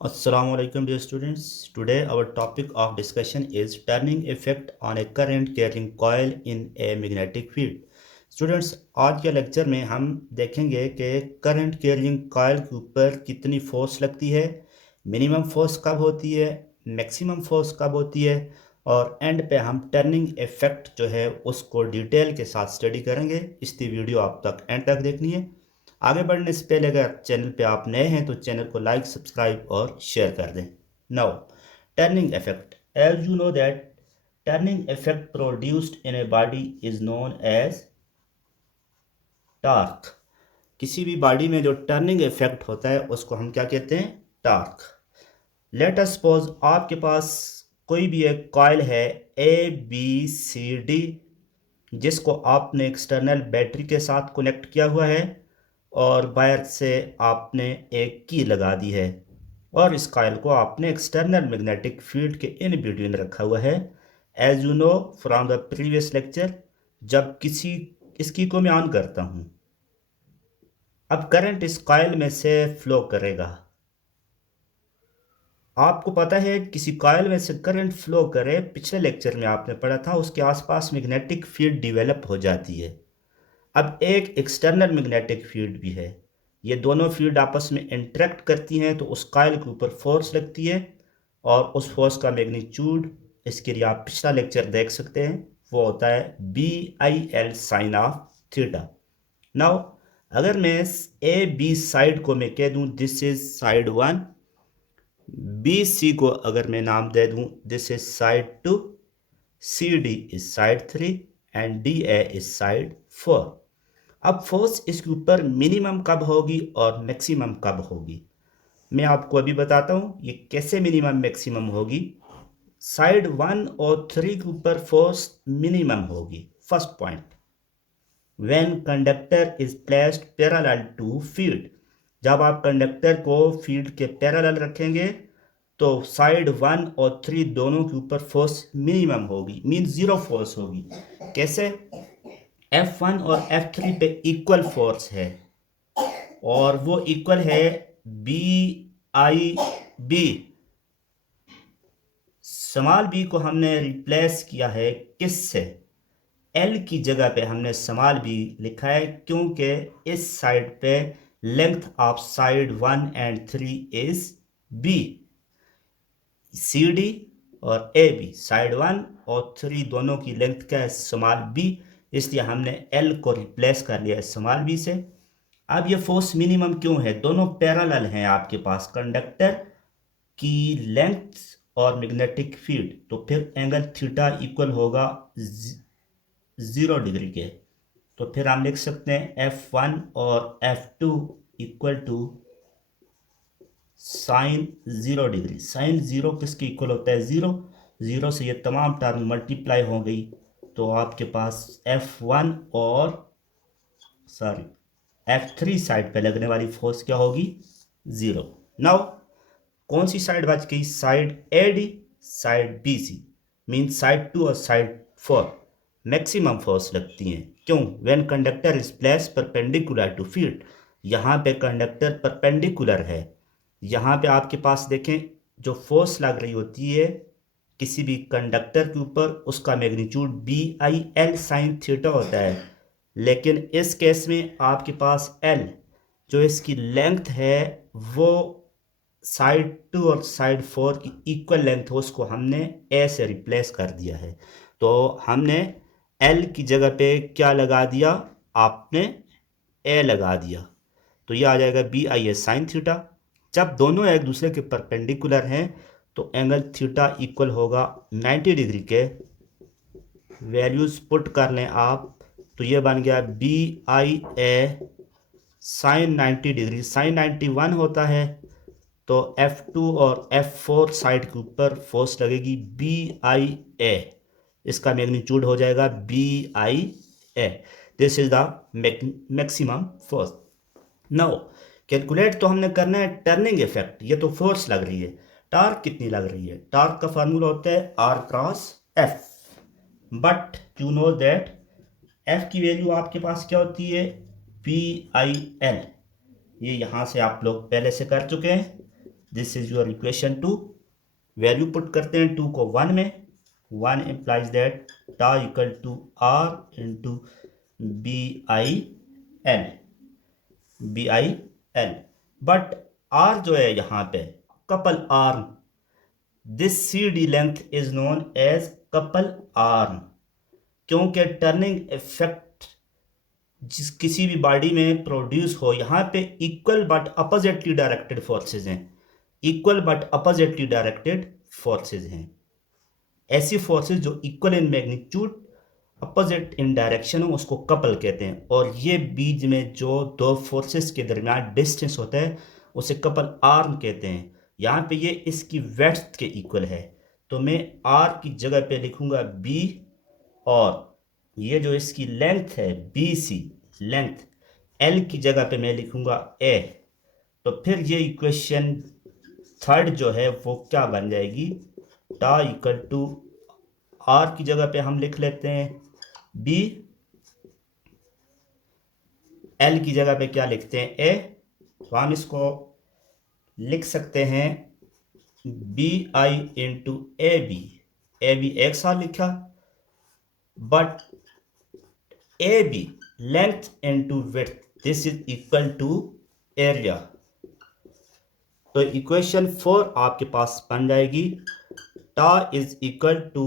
Assalamualaikum dear students. Today our topic of discussion is turning effect on a current carrying coil in a magnetic field. Students, आज के lecture में हम देखेंगे कि current carrying coil के ऊपर कितनी फोर्स लगती है, मिनिमम फोर्स कब होती है, मैक्सिमम फोर्स कब होती है और एंड पे हम टर्निंग इफेक्ट जो है उसको डिटेल के साथ स्टडी करेंगे। इसकी वीडियो आप तक एंड तक देखनी है। आगे बढ़ने से पहले अगर चैनल पे आप नए हैं तो चैनल को लाइक, सब्सक्राइब और शेयर कर दें। Now, turning effect. As you know that turning effect produced in a body is known as torque. किसी भी बॉडी में जो टर्निंग इफेक्ट होता है उसको हम क्या कहते हैं? टार्क। लेट अस सपोज आपके पास कोई भी एक कॉइल है ABCD, जिसको आपने एक्सटर्नल बैटरी के साथ कनेक्ट किया हुआ है और वायर से आपने एक की लगा दी है और इस कॉइल को आपने एक्सटर्नल मैग्नेटिक फील्ड के इन बिटवीन रखा हुआ है। As you know from the previous lecture, जब किसी इसकी को मैं ऑन करता हूं, अब करंट इस कॉइल में से फ्लो करेगा। आपको पता है किसी कॉइल में से करंट फ्लो करे, पिछले लेक्चर में आपने पढ़ा था, उसके आसपास मैग्नेटिक फील्ड डेवलप हो जाती है। अब एक एक्सटर्नल मैग्नेटिक फील्ड भी है। ये दोनों फील्ड आपस में इंटरेक्ट करती हैं तो उस कॉइल के ऊपर फोर्स लगती है और उस फोर्स का मैग्नीट्यूड, इसके लिए आप पिछला लेक्चर देख सकते हैं, वो होता है BIL sine of theta. Now, अगर मैं ए बी साइड को मैं कह दूं दिस इज साइड 1, BC को अगर मैं नाम दे दूं this is side 2, CD is side 3 and DA is side 4। अब फोर्स इसके ऊपर मिनिमम कब होगी और मैक्सिमम कब होगी, मैं आपको अभी बताता हूं ये कैसे मिनिमम मैक्सिमम होगी। साइड 1 और 3 के ऊपर फोर्स मिनिमम होगी। First point, when conductor is placed parallel to field. जब आप कंडक्टर को फील्ड के पैरेलल रखेंगे तो साइड 1 और 3 दोनों के ऊपर फोर्स मिनिमम होगी, मीन जीरो फोर्स होगी। कैसे? F1 और F3 पे इक्वल फोर्स है और वो इक्वल है BIB। स्मॉल b को हमने रिप्लेस किया है किससे? L की जगह पे हमने स्मॉल b लिखा है क्योंकि इस साइड पे length of side 1 and 3 is B। CD और AB साइड 1 और 3 दोनों की लेंथ क्या है? स्मॉल b, इसलिए हमने L को रिप्लेस कर लिया है स्मॉल b से। अब ये फोर्स मिनिमम क्यों है? दोनों पैरेलल हैं आपके पास, कंडक्टर की लेंथ और मैग्नेटिक फील्ड, तो फिर एंगल थीटा इक्वल होगा 0 डिग्री के। तो फिर हम लिख सकते हैं F1 और F2 इक्वल टू साइन 0 डिग्री। साइन 0 किसके इक्वल होता है? 0। 0 से ये तमाम टर्म मल्टीप्लाई हो गई तो आपके पास F1 और सॉरी F3 साइड पे लगने वाली फोर्स क्या होगी? 0। नाउ, कौन सी साइड बच गई? Side AD, side BC, mean side 2 और साइड 4 मैक्सिमम फोर्स लगती हैं। क्यों? When conductor is place perpendicular to field. यहाँ पे कंडक्टर परपेंडिकुलर है। यहाँ पे आपके पास देखें, जो फोर्स लग रही होती है किसी भी कंडक्टर के ऊपर, उसका मैग्नीट्यूड BIL साइन थीटा होता है। लेकिन इस केस में आपके पास L, जो इसकी लेंथ है, वो साइड 2 और साइड 4 की इक्वल लेंथ हो, उसको हमने A से रिप्लेस कर दिया है। तो हमने L की जगह पे क्या लगा दिया? आपने A लगा दिया, तो ये आ जाएगा BIL साइन थीटा। जब दोनों एक दूसरे के परपेंडिकुलर हैं तो एंगल थीटा इक्वल होगा 90 डिग्री के। वैल्यूज पुट कर लें आप तो ये बन गया BIA साइन 90 डिग्री। साइन 91 होता है तो F2 और F4 साइड के ऊपर फोर्स लगेगी BIA, इसका मैग्नीट्यूड हो जाएगा BIA। This is the maximum force. Now, calculate तो हमने करना है टर्निंग इफेक्ट। ये तो फोर्स लग रही है, टार्क कितनी लग रही है? टार्क का फार्मूला होता है R cross F, but you know that F की वैल्यू आपके पास क्या होती है? BIL। ये यहां से आप लोग पहले से कर चुके हैं। This is your equation 2। Value put करते हैं 2 को 1 में। 1 implies that tau equal to R into B I L, B I L. But R जो है यहाँ पे couple arm, this C D length is known as couple arm, क्योंकि turning effect जिस किसी भी बॉडी में प्रोड्यूस हो, यहाँ पे equal but oppositely directed forces हैं, equal but oppositely directed forces हैं। ऐसी फोर्सेस जो equal in magnitude opposite in direction हो उसको कपल कहते हैं। और ये बीच में जो दो फोर्सेस के दरमियान डिस्टेंस होता है उसे कपल आर्म कहते हैं। यहाँ पे ये इसकी वेड्थ के इक्वल है, तो मैं आर की जगह पे लिखूंगा बी, और ये जो इसकी लेंथ है बी सी लेंथ, एल की जगह पे मैं लिखूंगा ए। तो फिर ये इक्वेशन थर्ड जो है वो क्या बन जाएगी, टा इक्वल टू आर की जगह पे हम लिख लेते हैं बी, एल की जगह पे क्या लिखते हैं ए। तो हम इसको लिख सकते हैं B I into A B एक साथ लिखा, but A B length into width, this is equal to area. तो इक्वेशन 4 आपके पास बन जाएगी टा is equal to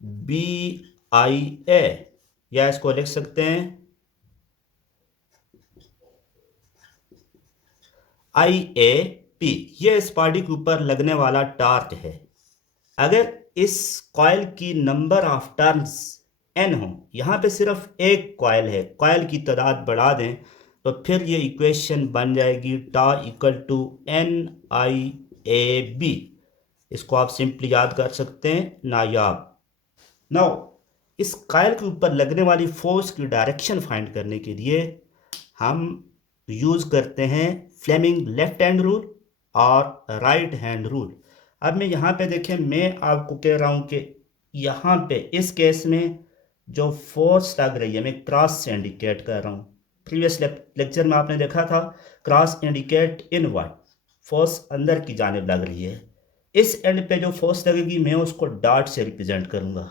B I A, या इसको लिख सकते हैं आई ए पी। ये इस बॉडी के ऊपर लगने वाला टार्क है। अगर इस कॉइल की नंबर ऑफ टर्न्स एन हो, यहाँ पे सिर्फ एक कॉइल है, कॉइल की तादाद बढ़ा दें तो फिर ये इक्वेशन बन जाएगी tau equal to N I A B. इसको आप सिंपली याद कर सकते हैं नायाब। नाउ इस कॉइल के ऊपर लगने वाली फोर्स की डायरेक्शन फाइंड करने के लिए हम यूज़ करते हैं फ्लेमिंग लेफ्ट हैंड रूल और राइट हैंड रूल। अब मैं यहाँ पे देखें, मैं आपको कह रहा हूँ कि यहाँ पे इस केस में जो फोर्स लग रही है मैं क्रॉस से इंडिकेट कर रहा हूँ। प्रीवियस लेक्चर में आपने देखा था क्रॉस इंडिकेट इनवर्ड, फोर्स अंदर की जानिब लग रही है। इस एंड पे जो फोर्स लगेगी मैं उसको डॉट से रिप्रेजेंट करूँगा।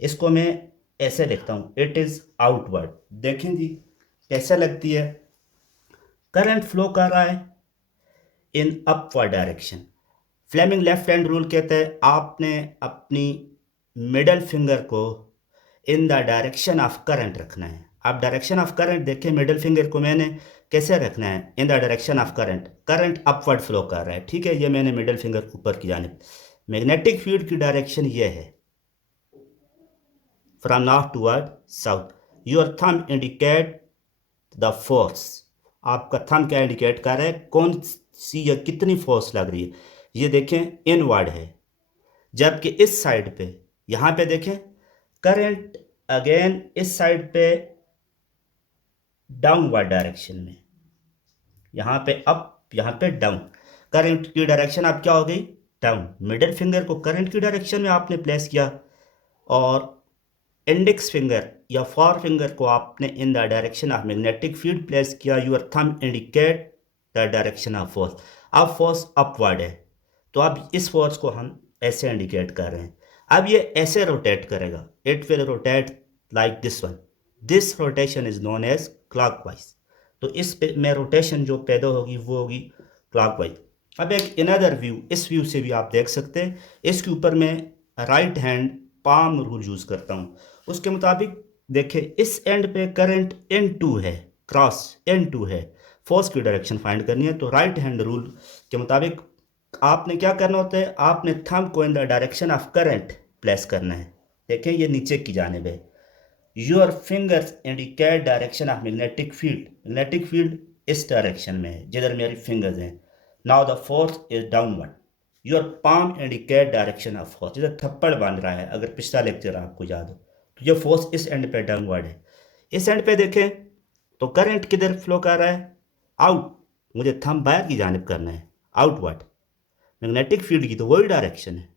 इसको मैं ऐसे लिखता हूँ, इट इज़ आउटवर्ड। देखें जी कैसे लगती है, करंट फ्लो कर रहा है in upward direction. Fleming left hand rule कहते हैं आपने अपनी मिडल फिंगर को in the direction of current रखना है। आप डायरेक्शन ऑफ करंट देखें, मिडल फिंगर को मैंने कैसे रखना है, in the direction of current. Current upward flow कर रहा है, ठीक है, ये मैंने मिडल फिंगर ऊपर की जानिब। मैग्नेटिक फील्ड की डायरेक्शन ये है from north toward south. Your thumb indicate the force, आपका थंब क्या इंडिकेट कर रहा है, कौन सी या कितनी फोर्स लग रही है। ये देखें इनवर्ड है, जबकि इस साइड पे यहाँ पे देखें करंट अगेन इस साइड पे डाउनवर्ड डायरेक्शन में, यहाँ पे अप यहाँ पे डाउन। करंट की डायरेक्शन आप क्या हो गई, डाउन। मिडिल फिंगर को करंट की डायरेक्शन में आपने प्लेस किया और इंडेक्स फिंगर या फॉर फिंगर को आपने in the direction of magnetic field place किया। Your thumb indicate the direction of force. अब फोर्स अपवर्ड है तो अब इस फोर्स को हम ऐसे इंडिकेट कर रहे हैं। अब ये ऐसे रोटेट करेगा, it will rotate like this one. This rotation is known as clockwise. तो इस पे में रोटेशन जो पैदा होगी वो होगी क्लॉकवाइज। अब एक अनदर व्यू, इस व्यू से भी आप देख सकते हैं। इसके ऊपर मैं right hand palm rule use करता हूँ। उसके मुताबिक देखें इस एंड पे करंट N2 है, क्रॉस N2 है, फोर्स की डायरेक्शन फाइंड करनी है। तो राइट हैंड रूल के मुताबिक आपने क्या करना होता है, आपने थंब को in the direction of current place करना है। देखें ये नीचे की जानिब है। Your fingers indicate direction of magnetic field. Magnetic field इस डायरेक्शन में है जिधर मेरी फिंगर्स हैं। Now the force is downward. Your palm indicate direction of force. जिधर थप्पड़ बन रहा है, अगर पिछला लेक्चर आपको याद हो तो ये फोर्स इस एंड पे डाउनवर्ड है। इस एंड पे देखें तो करंट किधर फ्लो कर रहा है, आउट। मुझे थंब बाहर की जानिब करना है, आउटवर्ड। मैग्नेटिक फील्ड की तो वही डायरेक्शन है,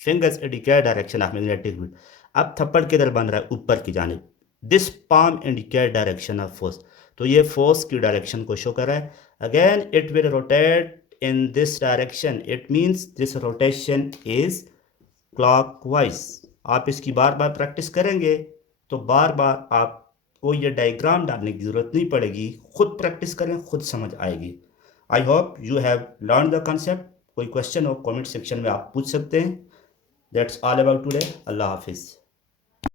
fingers indicate direction of magnetic field. अब थप्पड़ किधर बन रहा है, ऊपर की जानिब। This palm indicate direction of force. तो ये फोर्स की डायरेक्शन को शो कर रहा है। Again it will rotate in this direction, it means this rotation is clockwise. आप इसकी बार बार प्रैक्टिस करेंगे तो बार बार आपको ये डायग्राम डालने की ज़रूरत नहीं पड़ेगी, खुद प्रैक्टिस करें, खुद समझ आएगी। I hope you have learn the concept. कोई क्वेश्चन हो कमेंट सेक्शन में आप पूछ सकते हैं। That's all about today. अल्लाह हाफिज़।